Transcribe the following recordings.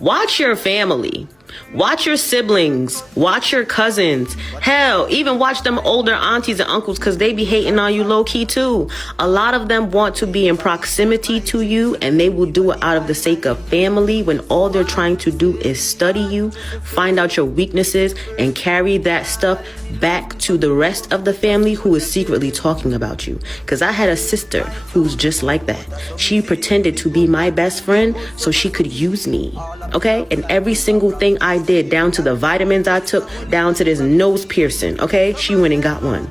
Watch your family. Watch your siblings. Watch your cousins. Hell, even watch them older aunties and uncles, because they be hating on you low-key too. A lot of them want to be in proximity to you, and they will do it out of the sake of family when all they're trying to do is study you, find out your weaknesses, and carry that stuff back to the rest of the family who is secretly talking about you. Because I had a sister who's just like that. She pretended to be my best friend so she could use me. Okay? And every single thing I did, down to the vitamins I took, down to this nose piercing, okay? She went and got one.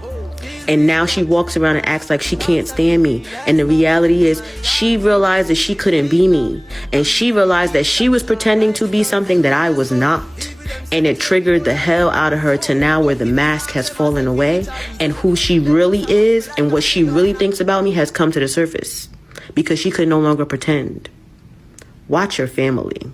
And now she walks around and acts like she can't stand me. And the reality is, she realized that she couldn't be me. And she realized that she was pretending to be something that I was not. And it triggered the hell out of her to now where the mask has fallen away. And who she really is and what she really thinks about me has come to the surface. Because she could no longer pretend. Watch your family.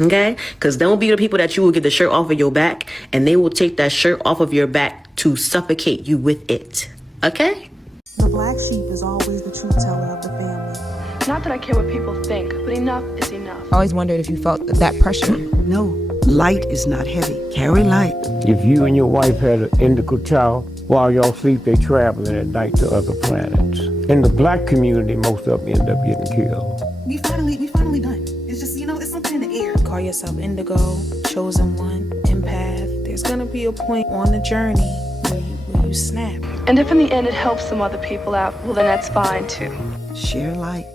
Okay? Because don't be the people that you will get the shirt off of your back, and they will take that shirt off of your back to suffocate you with it. Okay? The black sheep is always the truth teller of the family. Not that I care what people think, but enough is enough. I always wondered if you felt that pressure. No, light is not heavy. Carry light. If you and your wife had an indigo child, while y'all sleep, they traveling at night to other planets. In the black community, most of them end up getting killed. We finally done. It's just, it's something in the air. Call yourself indigo, chosen one, empath. There's gonna be a point on the journey where you snap. And if in the end it helps some other people out, well then that's fine too. Share light.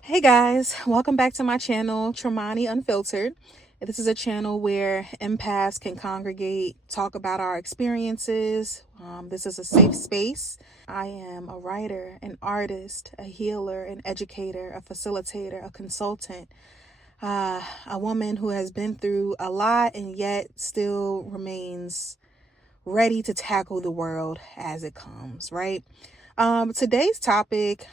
Hey guys, welcome back to my channel, Tremonti Unfiltered. This is a channel where empaths can congregate, talk about our experiences. This is a safe space. I am a writer, an artist, a healer, an educator, a facilitator, a consultant, a woman who has been through a lot and yet still remains ready to tackle the world as it comes, right? Today's topic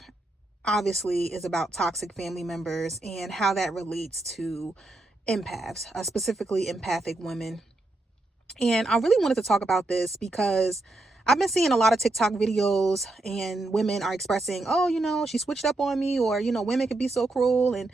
obviously is about toxic family members and how that relates to empaths, specifically empathic women. And I really wanted to talk about this because I've been seeing a lot of TikTok videos and women are expressing, oh, she switched up on me, or, women could be so cruel. And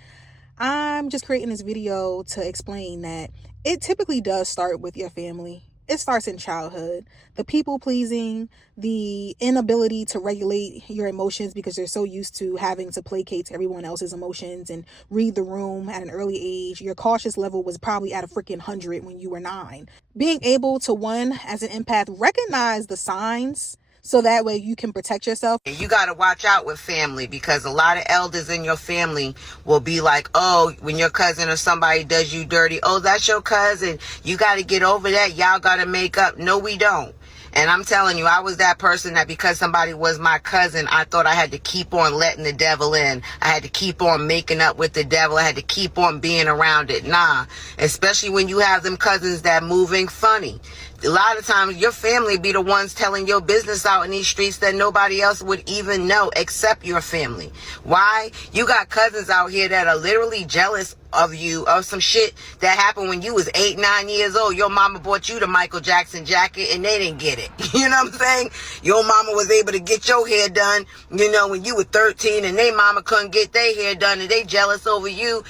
I'm just creating this video to explain that it typically does start with your family. It starts in childhood. The people pleasing, the inability to regulate your emotions because you're so used to having to placate to everyone else's emotions and read the room at an early age. Your cautious level was probably at a freaking 100 when you were 9. Being able to, one, as an empath, recognize the signs so that way you can protect yourself. You got to watch out with family, because a lot of elders in your family will be like, oh, when your cousin or somebody does you dirty, oh, that's your cousin. You got to get over that. Y'all got to make up. No, we don't. And I'm telling you, I was that person that because somebody was my cousin, I thought I had to keep on letting the devil in. I had to keep on making up with the devil. I had to keep on being around it. Nah, especially when you have them cousins that moving funny. A lot of times your family be the ones telling your business out in these streets that nobody else would even know except your family. Why? You got cousins out here that are literally jealous of you, of some shit that happened when you was 8, 9 years old. Your mama bought you the Michael Jackson jacket and they didn't get it. You know what I'm saying? Your mama was able to get your hair done, when you were 13, and they mama couldn't get their hair done, and they jealous over you,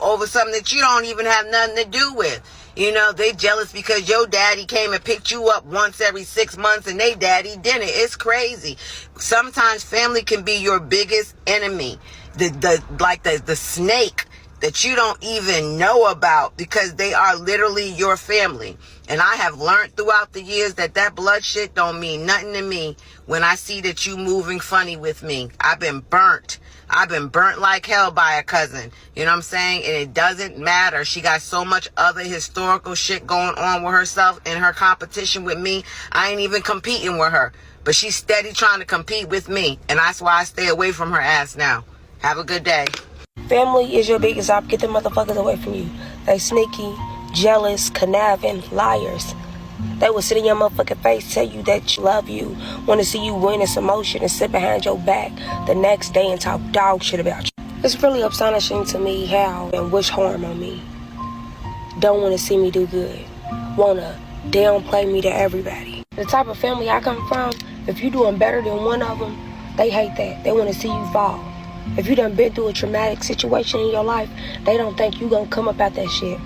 over something that you don't even have nothing to do with. They jealous because your daddy came and picked you up once every 6 months and they daddy didn't. It's crazy. Sometimes family can be your biggest enemy. The snake that you don't even know about, because they are literally your family. And I have learned throughout the years that blood shit don't mean nothing to me when I see that you moving funny with me. I've been burnt like hell by a cousin. You know what I'm saying? And it doesn't matter. She got so much other historical shit going on with herself and her competition with me. I ain't even competing with her. But she's steady trying to compete with me. And that's why I stay away from her ass now. Have a good day. Family is your biggest op. Get them motherfuckers away from you. They sneaky, jealous, conniving, liars. They will sit in your motherfucking face, tell you that you love you, want to see you win this emotion, and sit behind your back the next day and talk dog shit about you. It's really astonishing to me how and wish harm on me. Don't want to see me do good. Want to downplay me to everybody. The type of family I come from, if you're doing better than one of them, they hate that. They want to see you fall. If you done been through a traumatic situation in your life, they don't think you gonna come up out that shit.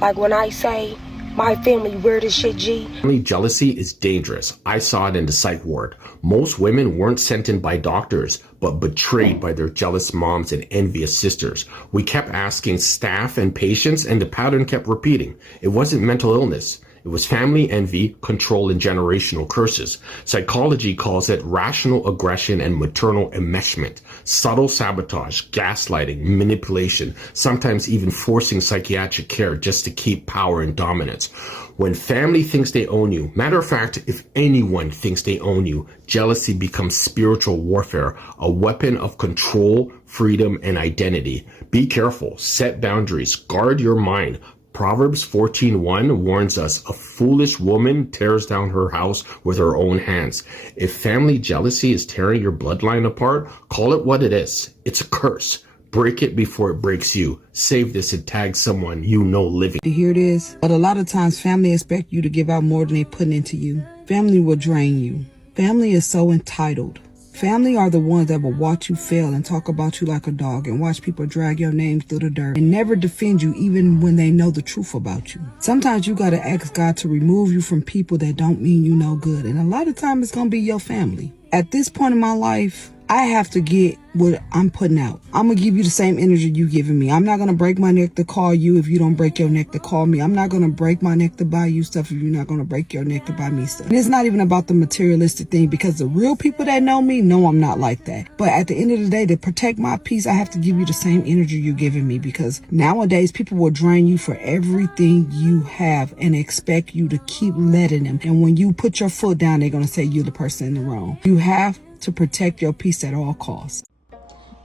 Like when I say, my family weird as shit, G. Family jealousy is dangerous. I saw it in the psych ward. Most women weren't sent in by doctors, but betrayed by their jealous moms and envious sisters. We kept asking staff and patients, and the pattern kept repeating. It wasn't mental illness. It was family envy, control, and generational curses. Psychology calls it rational aggression and maternal enmeshment, subtle sabotage, gaslighting, manipulation, sometimes even forcing psychiatric care just to keep power and dominance. When family thinks they own you, matter of fact, if anyone thinks they own you, jealousy becomes spiritual warfare, a weapon of control, freedom, and identity. Be careful, set boundaries, guard your mind. Proverbs 14:1 warns us, a foolish woman tears down her house with her own hands. If family jealousy is tearing your bloodline apart, call it what it is. It's a curse. Break it before it breaks you. Save this and tag someone you know living. You hear this? But a lot of times family expect you to give out more than they put into you. Family will drain you. Family is so entitled. Family are the ones that will watch you fail and talk about you like a dog and watch people drag your name through the dirt and never defend you even when they know the truth about you. Sometimes you gotta ask God to remove you from people that don't mean you no good, and a lot of times it's gonna be your family. At this point in my life, I have to get what I'm putting out. I'm going to give you the same energy you giving me. I'm not going to break my neck to call you if you don't break your neck to call me. I'm not going to break my neck to buy you stuff if you're not going to break your neck to buy me stuff. And it's not even about the materialistic thing, because the real people that know me know I'm not like that. But at the end of the day, to protect my peace, I have to give you the same energy you're giving me, because nowadays people will drain you for everything you have and expect you to keep letting them. And when you put your foot down, they're going to say you're the person in the wrong. You have to protect your peace at all costs.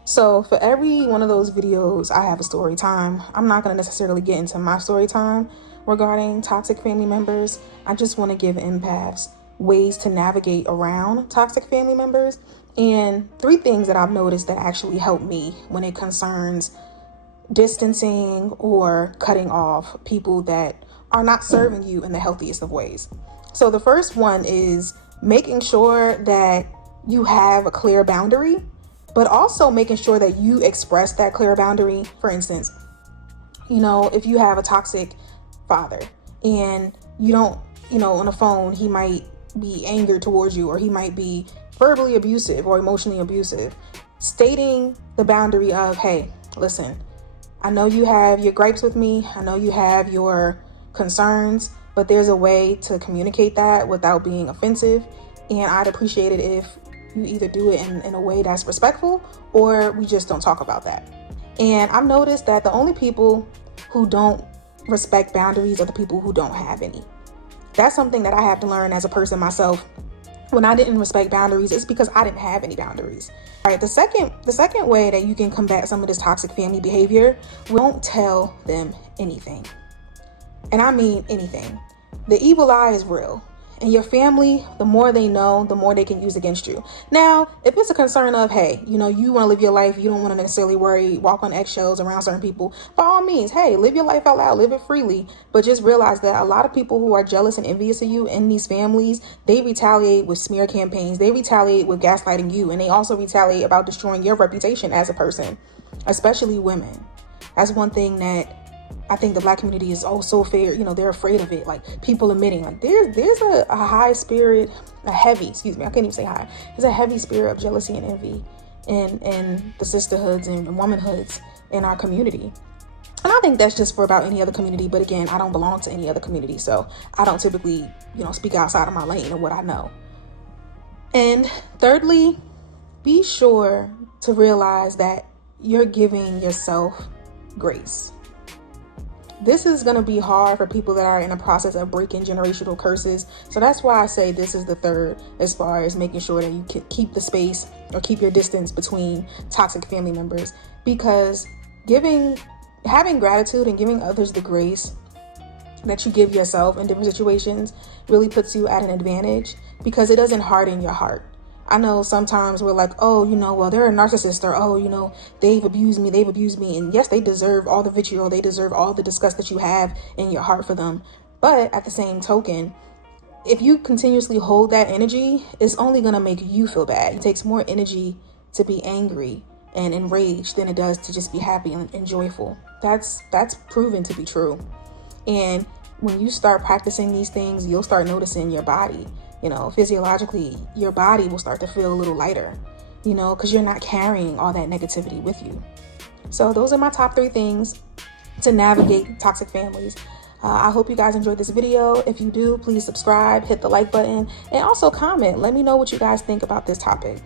So for every one of those videos, I have a story time. I'm not going to necessarily get into my story time regarding toxic family members. I just want to give empaths ways to navigate around toxic family members, and 3 things that I've noticed that actually help me when it concerns distancing or cutting off people that are not serving you in the healthiest of ways. So the first one is making sure that you have a clear boundary, but also making sure that you express that clear boundary. For instance, if you have a toxic father and you don't, on the phone, he might be angered towards you, or he might be verbally abusive or emotionally abusive, stating the boundary of, hey, listen, I know you have your gripes with me. I know you have your concerns, but there's a way to communicate that without being offensive. And I'd appreciate it if you either do it in a way that's respectful, or we just don't talk about that. And I've noticed that the only people who don't respect boundaries are the people who don't have any. That's something that I have to learn as a person myself. When I didn't respect boundaries, it's because I didn't have any boundaries. All right, the second way that you can combat some of this toxic family behavior, don't tell them anything. And I mean anything. The evil eye is real. And your family, the more they know, the more they can use against you. Now, if it's a concern of, hey, you want to live your life, you don't want to necessarily walk on eggshells around certain people, by all means, hey, live your life out loud, live it freely. But just realize that a lot of people who are jealous and envious of you in these families, they retaliate with smear campaigns. They retaliate with gaslighting you. And they also retaliate about destroying your reputation as a person, especially women. That's one thing that I think the Black community is so fair. They're afraid of it. Like, people admitting, like, there's a high spirit, I can't even say high. There's a heavy spirit of jealousy and envy in the sisterhoods and womanhoods in our community. And I think that's just for about any other community. But again, I don't belong to any other community, so I don't typically, speak outside of my lane and what I know. And thirdly, be sure to realize that you're giving yourself grace. This is going to be hard for people that are in a process of breaking generational curses. So that's why I say this is the third, as far as making sure that you can keep the space or keep your distance between toxic family members, because having gratitude and giving others the grace that you give yourself in different situations really puts you at an advantage, because it doesn't harden your heart. I know sometimes we're like, oh, well, they're a narcissist, or, oh, they've abused me. And yes, they deserve all the vitriol. They deserve all the disgust that you have in your heart for them. But at the same token, if you continuously hold that energy, it's only going to make you feel bad. It takes more energy to be angry and enraged than it does to just be happy and joyful. That's proven to be true. And when you start practicing these things, you'll start noticing your body, physiologically, your body will start to feel a little lighter, because you're not carrying all that negativity with you. So those are my top 3 things to navigate toxic families. I hope you guys enjoyed this video. If you do, please subscribe, hit the like button, and also comment. Let me know what you guys think about this topic.